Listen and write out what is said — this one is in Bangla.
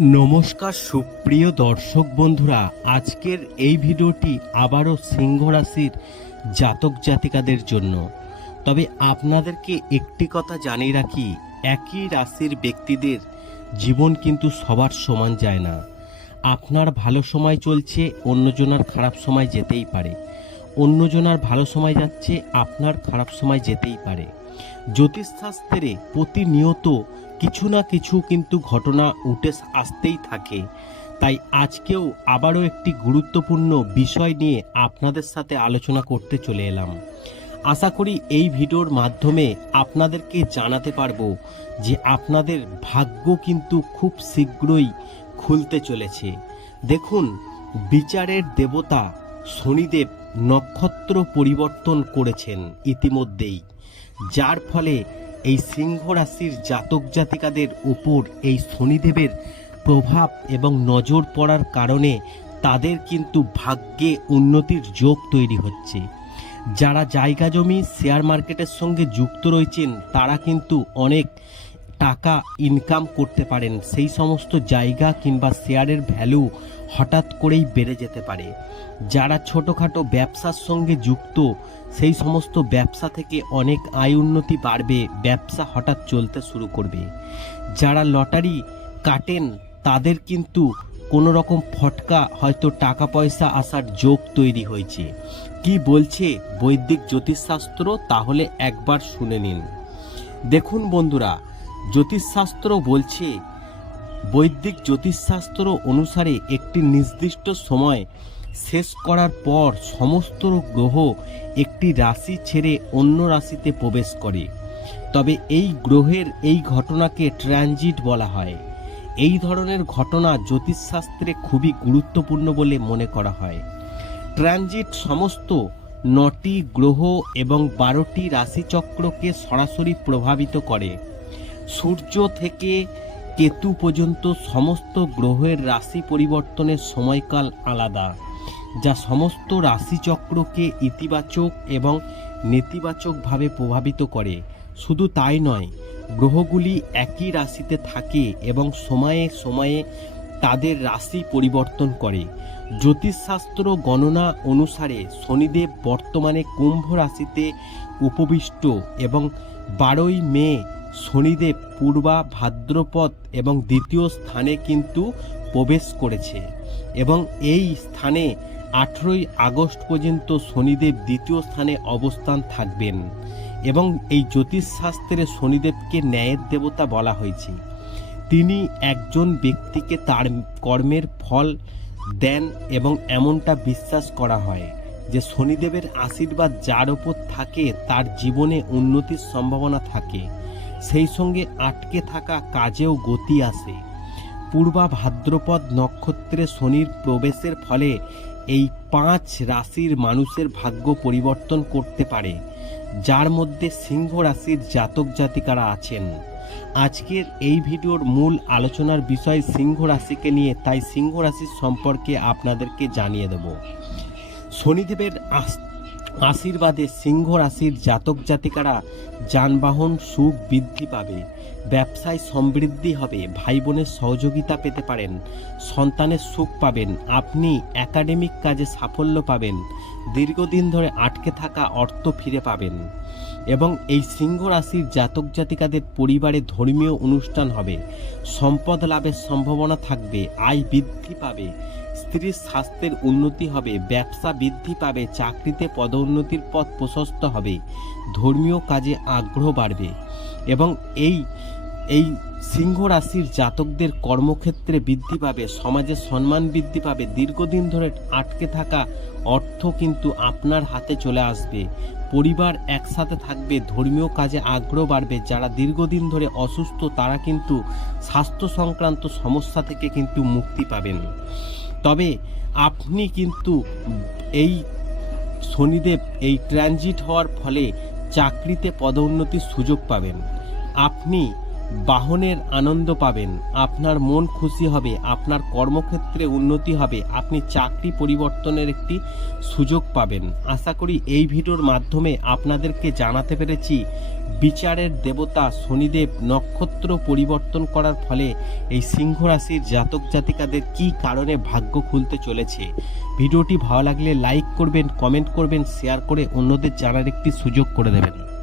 নমস্কার, সুপ্রিয় দর্শক বন্ধুরা, আজকের এই ভিডিওটি আবারও সিংহ রাশির জাতক জাতিকাদের জন্য। তবে আপনাদেরকে একটি কথা জানিয়ে রাখি, একই রাশির ব্যক্তিদের জীবন কিন্তু সবার সমান যায় না। আপনার ভালো সময় চলছে, অন্যজনার খারাপ সময় যেতেই পারে। অন্যজনার ভালো সময় যাচ্ছে, আপনার খারাপ সময় যেতেই পারে। জ্যোতিষশাস্ত্রে প্রতিনিয়ত কিছু না কিছু কিন্তু ঘটনা উঠে আসতেই থাকে। তাই আজকেও আবারও একটি গুরুত্বপূর্ণ বিষয় নিয়ে আপনাদের সাথে আলোচনা করতে চলে এলাম। আশা করি এই ভিডিওর মাধ্যমে আপনাদেরকে জানাতে পারব যে আপনাদের ভাগ্য কিন্তু খুব শীঘ্রই খুলতে চলেছে। দেখুন, বিচারের দেবতা শনিদেব নক্ষত্র পরিবর্তন করেছেন ইতিমধ্যেই, যার ফলে এই সিংহ রাশির জাতক জাতিকাদের উপর এই শনিদেবের প্রভাব এবং নজর পড়ার কারণে তাদের কিন্তু ভাগ্যে উন্নতির যোগ তৈরি হচ্ছে। যারা জায়গা জমি শেয়ার মার্কেটের সঙ্গে যুক্ত রয়েছেন, তারা কিন্তু অনেক টাকা ইনকাম করতে পারেন। সেই সমস্ত জায়গা কিংবা শেয়ারের ভ্যালু হঠাৎ করেই বেড়ে যেতে পারে। যারা ছোটোখাটো ব্যবসার সঙ্গে যুক্ত, সেই সমস্ত ব্যবসা থেকে অনেক আয় উন্নতি বাড়বে, ব্যবসা হঠাৎ চলতে শুরু করবে। যারা লটারি কাটেন, তাদের কিন্তু কোনো রকম ফটকা, হয়তো টাকা পয়সা আসার যোগ তৈরি হয়েছে। কি বলছে বৈদিক জ্যোতিষশাস্ত্র, তাহলে একবার শুনে নিন। দেখুন বন্ধুরা, জ্যোতিষশাস্ত্র বলছে বৈদিক জ্যোতিষশাস্ত্র অনুসারে একটি নির্দিষ্ট সময় শেষ করার পর সমস্ত গ্রহ একটি রাশি ছেড়ে অন্য রাশিতে প্রবেশ করে। তবে এই গ্রহের এই ঘটনাকে ট্রানজিট বলা হয়। এই ধরনের ঘটনা জ্যোতিষশাস্ত্রে খুবই গুরুত্বপূর্ণ বলে মনে করা হয়। ট্রানজিট সমস্ত নটি গ্রহ এবং বারোটি রাশিচক্রকে সরাসরি প্রভাবিত করে। সূর্য থেকে কেতু পর্যন্ত সমস্ত গ্রহের রাশি পরিবর্তনের সময়কাল আলাদা, যা সমস্ত রাশিচক্রকে ইতিবাচক এবং নেতিবাচকভাবে প্রভাবিত করে। শুধু তাই নয়, গ্রহগুলি একই রাশিতে থাকে এবং সময়ে সময়ে তাদের রাশি পরিবর্তন করে। জ্যোতিষশাস্ত্র গণনা অনুসারে শনিদেব বর্তমানে কুম্ভ রাশিতে উপবিষ্ট এবং বারোই মে শনিদেব পূর্বা, ভাদ্রপদ এবং দ্বিতীয় স্থানে কিন্তু প্রবেশ করেছে এবং এই স্থানে আঠেরোই আগস্ট পর্যন্ত শনিদেব দ্বিতীয় স্থানে অবস্থান থাকবেন এবং এই জ্যোতিষশাস্ত্রে শনিদেবকে ন্যায়ের দেবতা বলা হয়েছে। তিনি একজন ব্যক্তিকে তার কর্মের ফল দেন এবং এমনটা বিশ্বাস করা হয় যে শনিদেবের আশীর্বাদ যার ওপর থাকে, তার জীবনে উন্নতির সম্ভাবনা থাকে। সেই সঙ্গে আটকে থাকা কাজেও গতি আসে। পূর্বা ভাদ্রপদ নক্ষত্রে শনির প্রবেশের ফলে এই পাঁচ রাশির মানুষের ভাগ্য পরিবর্তন করতে পারে, যার মধ্যে সিংহ রাশির জাতক জাতিকারা আছেন। আজকের এই ভিডিওর মূল আলোচনার বিষয় সিংহ রাশিকে নিয়ে, তাই সিংহ রাশির সম্পর্কে আপনাদেরকে জানিয়ে দেব। শনিদেবের আস- আশীর্বাদে সিংহ রাশির জাতক জাতিকারা যানবাহন সুখ বৃদ্ধি পাবে। ব্যবসায় সমৃদ্ধি হবে। ভাই বোনের সহযোগিতা পেতে পারেন। সন্তানের সুখ পাবেন। আপনি একাডেমিক কাজে সাফল্য পাবেন। দীর্ঘদিন ধরে আটকে থাকা অর্থ ফিরে পাবেন। এবং এই সিংহ রাশির জাতক জাতিকাদের পরিবারে ধর্মীয় অনুষ্ঠান হবে। সম্পদ লাভের সম্ভাবনা থাকবে। আয় বৃদ্ধি পাবে। স্ত্রীর স্বাস্থ্যের উন্নতি হবে, ব্যবসা বৃদ্ধি পাবে, চাকরিতে পদোন্নতির পথ প্রশস্ত হবে, ধর্মীয় কাজে আগ্রহ বাড়বে এবং এই এই সিংহ রাশির জাতকদের কর্মক্ষেত্রে বৃদ্ধি পাবে, সমাজে সম্মান বৃদ্ধি পাবে, দীর্ঘদিন ধরে আটকে থাকা অর্থ কিন্তু আপনার হাতে চলে আসবে। পরিবার একসাথে থাকবে, ধর্মীয় কাজে আগ্রহ বাড়বে, যারা দীর্ঘদিন ধরে অসুস্থ তারা কিন্তু স্বাস্থ্য সংক্রান্ত সমস্যা থেকে কিন্তু মুক্তি পাবেন। তবে আপনি কিন্তু এই শনিদেব এই ট্রানজিট হওয়ার ফলে চাকরিতে পদোন্নতির সুযোগ পাবেন। আপনি বাহনের আনন্দ পাবেন, আপনার মন খুশি হবে, আপনার কর্মক্ষেত্রে উন্নতি হবে, আপনি চাকরি পরিবর্তনের একটি সুযোগ পাবেন। আশা করি এই ভিডিওর মাধ্যমে আপনাদেরকে জানাতে পেরেছি বিচারের দেবতা শনিদেব নক্ষত্র পরিবর্তন করার ফলে এই সিংহ রাশির জাতক জাতিকাদের কি কারণে ভাগ্য খুলতে চলেছে? ভিডিওটি ভালো লাগলে লাইক করবেন, কমেন্ট করবেন, শেয়ার করে অন্যদের জানার একটি সুযোগ করে দেবেন।